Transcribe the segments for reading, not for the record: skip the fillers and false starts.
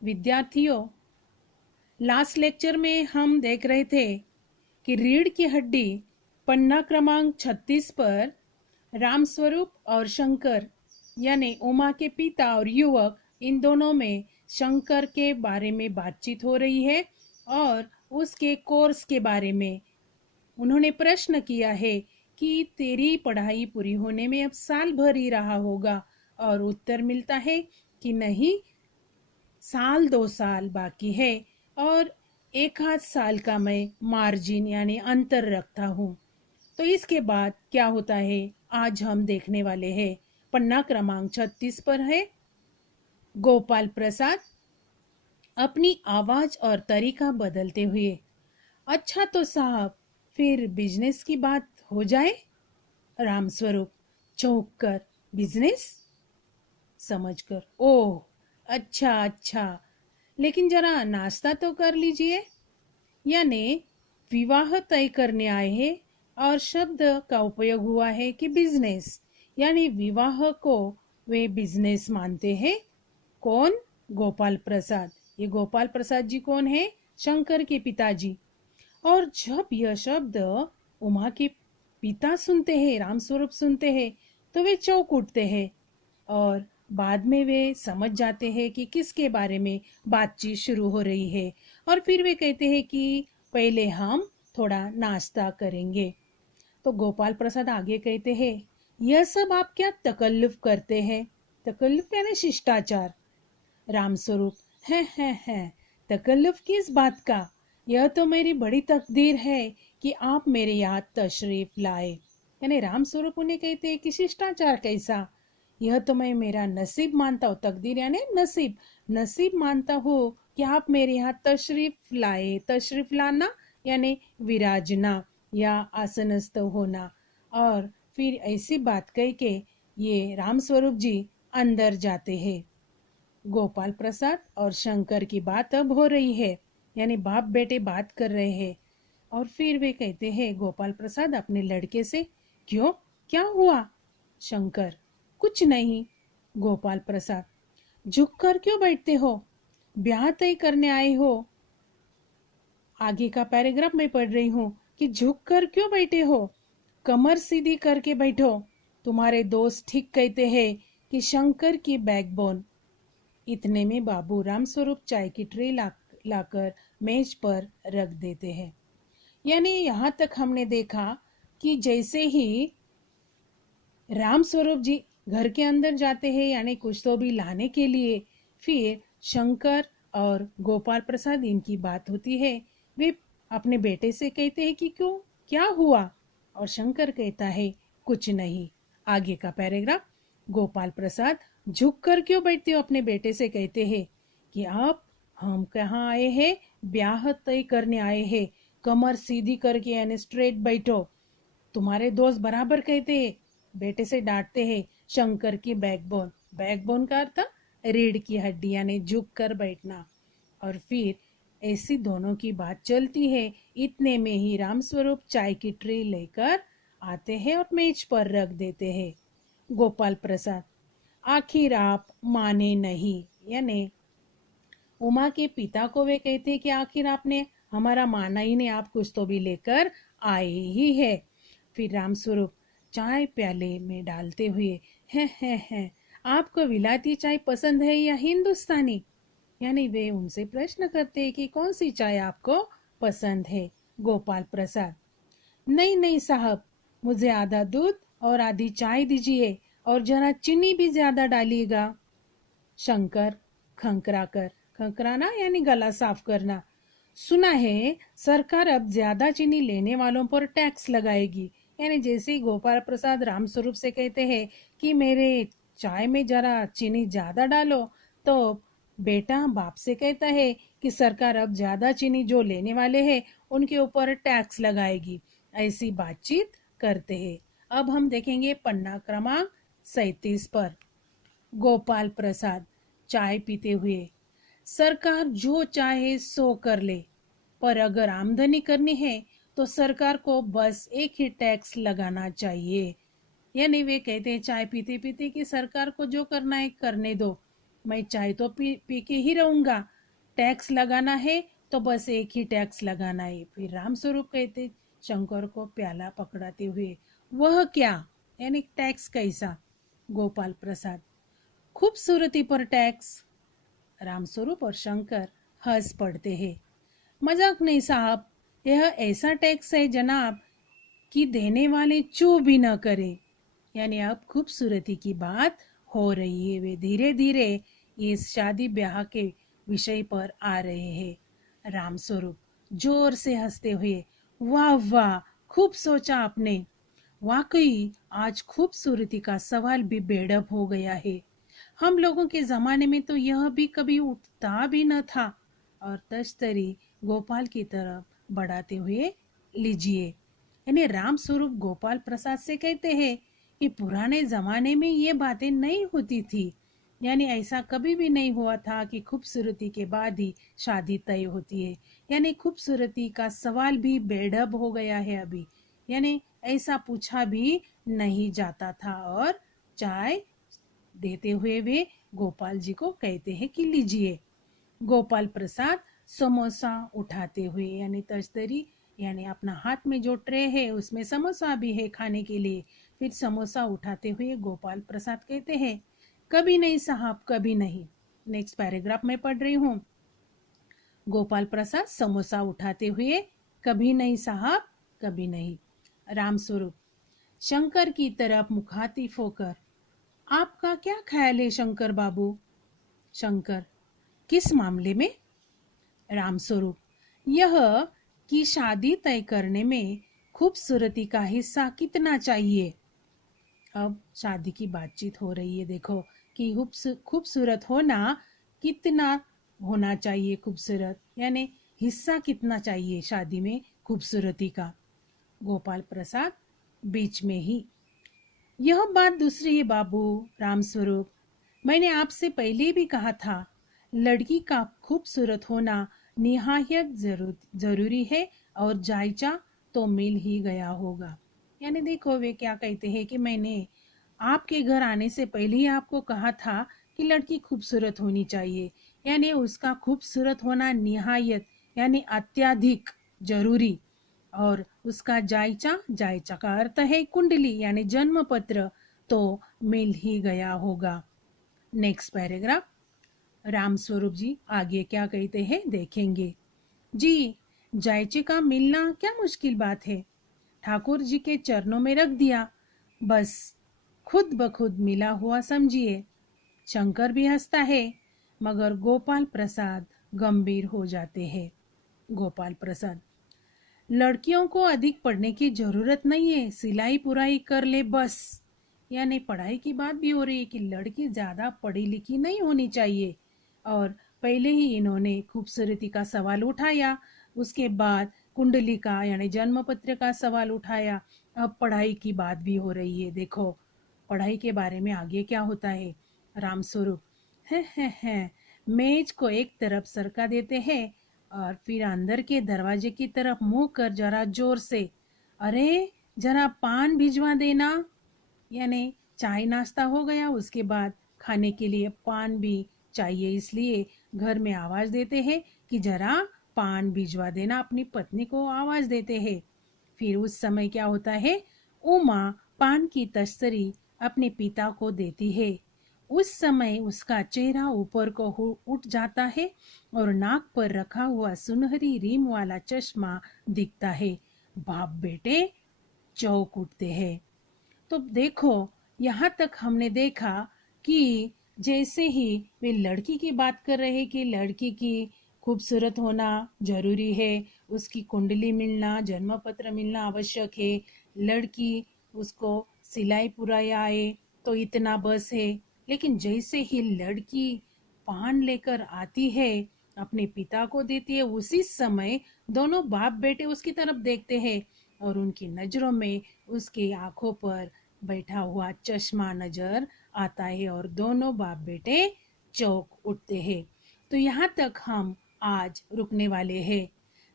विद्यार्थियों, last lecture में हम देख रहे थे कि रीढ़ की हड्डी पन्ना क्रमांक 36 पर रामस्वरूप और शंकर यानी उमा के पिता और युवक, इन दोनों में शंकर के बारे में बातचीत हो रही है और उसके कोर्स के बारे में। उन्होंने प्रश्न किया है कि तेरी पढ़ाई पूरी होने में अब साल भर ही रहा होगा, और उत्तर मिलता है कि नहीं, साल 2 साल बाकी है और एक आध साल का मैं मार्जिन यानी अंतर रखता हूँ। तो इसके बाद क्या होता है आज हम देखने वाले हैं। पन्ना क्रमांक 36 पर है। गोपाल प्रसाद अपनी आवाज और तरीका बदलते हुए, अच्छा तो साहब, फिर बिजनेस की बात हो जाए। रामस्वरूप चौंक कर, बिजनेस? समझकर, ओह अच्छा अच्छा, लेकिन जरा नाश्ता तो कर लीजिए। यानी विवाह तय करने आए हैं और शब्द का उपयोग हुआ है कि बिजनेस, यानी विवाह को वे बिजनेस मानते हैं। कौन? गोपाल प्रसाद। ये गोपाल प्रसाद जी कौन है? शंकर के पिताजी। और जब यह शब्द उमा के पिता सुनते हैं, रामस्वरूप सुनते हैं, तो वे चौंक उठते हैं और बाद में वे समझ जाते हैं कि किसके बारे में बातचीत शुरू हो रही है। और फिर वे कहते हैं कि पहले हम थोड़ा नाश्ता करेंगे। तो गोपाल प्रसाद आगे कहते हैं, यह सब आप क्या तकल्लुफ करते हैं? तकल्लुफ यानी शिष्टाचार। रामस्वरूप, है तकल्लुफ किस बात का? यह तो मेरी बड़ी तकदीर है कि आप मेरे यहाँ तशरीफ लाए। यानी रामस्वरूप उन्हें कहते हैं कि शिष्टाचार कैसा? यह तो मैं मेरा नसीब मानता हूँ। तकदीर यानी नसीब, नसीब मानता हूँ कि आप मेरे यहाँ तशरीफ लाए। तशरीफ लाना यानी विराजना या आसनस्थ होना। और फिर ऐसी बात कह के ये रामस्वरूप जी अंदर जाते हैं। गोपाल प्रसाद और शंकर की बात अब हो रही है, यानी बाप बेटे बात कर रहे हैं। और फिर वे कहते हैं गोपाल प्रसाद अपने लड़के से, क्यों, क्या हुआ? शंकर, कुछ नहीं। गोपाल प्रसाद, झुक कर क्यों बैठते हो? ब्याह तय करने आए हो। आगे का पैराग्राफ में पढ़ रही हूँ कि झुक कर क्यों बैठे हो, कमर सीधी करके बैठो। तुम्हारे दोस्त ठीक कहते हैं कि शंकर की बैकबोन। इतने में बाबू रामस्वरूप चाय की ट्रे लाकर मेज पर रख देते हैं। यानी यहाँ तक हमने देखा कि जैसे ही रामस्वरूप जी घर के अंदर जाते हैं, यानी कुछ तो भी लाने के लिए, फिर शंकर और गोपाल प्रसाद इनकी बात होती है। वे अपने बेटे से कहते हैं कि क्यों, क्या हुआ? और शंकर कहता है कुछ नहीं। आगे का पैराग्राफ, गोपाल प्रसाद झुक कर क्यों बैठते हो? अपने बेटे से कहते हैं कि आप, हम कहाँ आए हैं? ब्याह तय करने आए हैं। कमर सीधी करके यानी स्ट्रेट बैठो। तुम्हारे दोस्त बराबर कहते हैं। बेटे से डांटते हैं। शंकर की बैकबोन, बैकबोन का अर्थ रीढ़ की हड्डी यानी झुक कर बैठना। और फिर ऐसी दोनों की बात चलती है। इतने में ही रामस्वरूप चाय की ट्रे लेकर आते हैं और मेज पर रख देते हैं। गोपाल प्रसाद, आखिर आप माने नहीं। यानी उमा के पिता को वे कहते हैं कि आखिर आपने हमारा माना ही नहीं, आप कुछ तो भी लेकर आए ही है। फिर रामस्वरूप चाय प्याले में डालते हुए, है आपको विलायती चाय पसंद है या हिंदुस्तानी? यानी वे उनसे प्रश्न करते हैं कि कौन सी चाय आपको पसंद है। गोपाल प्रसाद, नहीं नहीं साहब, मुझे आधा दूध और आधी चाय दीजिए और जरा चीनी भी ज्यादा डालिएगा। शंकर खंकरा कर, खंकराना यानी गला साफ करना, सुना है सरकार अब ज्यादा चीनी लेने वालों पर टैक्स लगाएगी। यानी जैसे ही गोपाल प्रसाद रामस्वरूप से कहते हैं कि मेरे चाय में जरा चीनी ज्यादा डालो, तो बेटा बाप से कहता है कि सरकार अब ज्यादा चीनी जो लेने वाले हैं उनके ऊपर टैक्स लगाएगी। ऐसी बातचीत करते हैं। अब हम देखेंगे पन्ना क्रमांक 37 पर। गोपाल प्रसाद चाय पीते हुए, सरकार जो चाहे सो कर ले, पर अगर आमदनी करनी है तो सरकार को बस एक ही टैक्स लगाना चाहिए। यानी वे कहते हैं चाय पीते पीते कि सरकार को जो करना है करने दो, मैं चाय तो पी के ही रहूंगा, टैक्स लगाना है तो बस एक ही टैक्स लगाना है। फिर रामस्वरूप कहते शंकर को प्याला पकड़ाते हुए, वह क्या, यानी टैक्स कैसा? गोपाल प्रसाद, खूबसूरती पर टैक्स। रामस्वरूप और शंकर हंस पड़ते हैं। मजाक नहीं साहब, यह ऐसा टैक्स है जनाब कि देने वाले चू भी न करे। यानी अब खूबसूरती की बात हो रही है। वे धीरे धीरे इस शादी ब्याह के विषय पर आ रहे हैं। रामस्वरूप जोर से हंसते हुए, वाह वाह, खूब सोचा आपने। वाकई आज खूबसूरती का सवाल भी बेढब हो गया है। हम लोगों के जमाने में तो यह भी कभी उठता भी न था। और तश्तरी गोपाल की तरफ बढ़ाते हुए, लीजिए। यानी राम स्वरूप गोपाल प्रसाद से कहते हैं कि पुराने जमाने में ये बातें नहीं होती थी। यानी ऐसा कभी भी नहीं हुआ था कि खूबसूरती के बाद ही शादी तय होती है। यानी खूबसूरती का सवाल भी बेढब हो गया है अभी। यानी ऐसा पूछा भी नहीं जाता था। और चाय देते हुए वे गोपाल जी को कहते हैं कि लीजिए। गोपाल प्रसाद समोसा उठाते हुए, यानी तश्तरी, यानी अपना हाथ में जो ट्रे है उसमें समोसा भी है खाने के लिए। फिर समोसा उठाते हुए गोपाल प्रसाद कहते हैं, कभी नहीं साहब, कभी नहीं। नेक्स्ट पैराग्राफ में पढ़ रही हूँ। गोपाल प्रसाद समोसा उठाते हुए, कभी नहीं साहब, कभी नहीं। रामस्वरूप शंकर की तरफ मुखातिब होकर, आपका क्या ख्याल है शंकर बाबू? शंकर, किस मामले में? रामस्वरूप, यह कि शादी तय करने में खूबसूरती का हिस्सा कितना चाहिए। अब शादी की बातचीत हो रही है, देखो कि खूबसूरत होना कितना होना चाहिए, खूबसूरत यानी हिस्सा कितना चाहिए शादी में खूबसूरती का। गोपाल प्रसाद बीच में ही, यह बात दूसरी है बाबू। रामस्वरूप, मैंने आपसे पहले भी कहा था, लड़की का खूबसूरत होना निहायत जरूरी है और जायचा तो मिल ही गया होगा। यानी देखो वे क्या कहते हैं कि मैंने आपके घर आने से पहले ही आपको कहा था कि लड़की खूबसूरत होनी चाहिए। यानी उसका खूबसूरत होना निहायत यानी अत्यधिक जरूरी, और उसका जायचा, जायचा का अर्थ है कुंडली यानी जन्म पत्र, तो मिल ही गया होगा। Next paragraph. रामस्वरूप जी आगे क्या कहते हैं देखेंगे। जी, जायचे का मिलना क्या मुश्किल बात है, ठाकुर जी के चरणों में रख दिया, बस खुद ब खुद मिला हुआ समझिए। शंकर भी हंसता है, मगर गोपाल प्रसाद गंभीर हो जाते हैं। गोपाल प्रसाद, लड़कियों को अधिक पढ़ने की जरूरत नहीं है, सिलाई पुराई कर ले बस। यानी पढ़ाई की बात भी हो रही है कि लड़की ज्यादा पढ़ी लिखी नहीं होनी चाहिए। और पहले ही इन्होंने खूबसूरती का सवाल उठाया, उसके बाद कुंडली का यानी जन्म पत्र का सवाल उठाया, अब पढ़ाई की बात भी हो रही है। देखो पढ़ाई के बारे में आगे क्या होता है। रामस्वरूप, है मेज को एक तरफ सरका देते हैं और फिर अंदर के दरवाजे की तरफ मुंह कर जरा जोर से, अरे जरा पान भिजवा देना। यानी चाय नाश्ता हो गया, उसके बाद खाने के लिए पान भी चाहिए, इसलिए घर में आवाज देते हैं कि जरा पान भिजवा देना, अपनी पत्नी को आवाज देते हैं। फिर उस समय क्या होता है, उमा पान की तस्तरी अपने पिता को देती है। उस समय उसका चेहरा ऊपर को उठ जाता है और नाक पर रखा हुआ सुनहरी रीम वाला चश्मा दिखता है। बाप बेटे चौंक उठते हैं। तो देखो यहाँ तक हमने देखा कि जैसे ही वे लड़की की बात कर रहे कि लड़की की खूबसूरत होना जरूरी है, उसकी कुंडली मिलना, जन्म पत्र मिलना आवश्यक है, लड़की उसको सिलाई पुराई आए तो इतना बस है। लेकिन जैसे ही लड़की पान लेकर आती है, अपने पिता को देती है, उसी समय दोनों बाप बेटे उसकी तरफ देखते हैं और उनकी नजरों में उसकी आंखों पर बैठा हुआ चश्मा नजर आता है और दोनों बाप बेटे चौंक उठते हैं। तो यहाँ तक हम आज रुकने वाले हैं।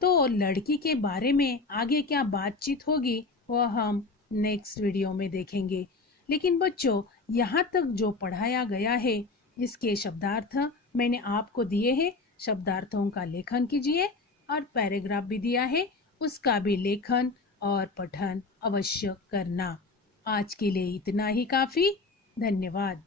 तो लड़की के बारे में आगे क्या बातचीत होगी वह हम नेक्स्ट वीडियो में देखेंगे। लेकिन बच्चों यहाँ तक जो पढ़ाया गया है इसके शब्दार्थ मैंने आपको दिए हैं, शब्दार्थों का लेखन कीजिए और पैराग्राफ भी दिया है, उसका भी लेखन और पठन अवश्य करना। आज के लिए इतना ही काफ़ी। धन्यवाद।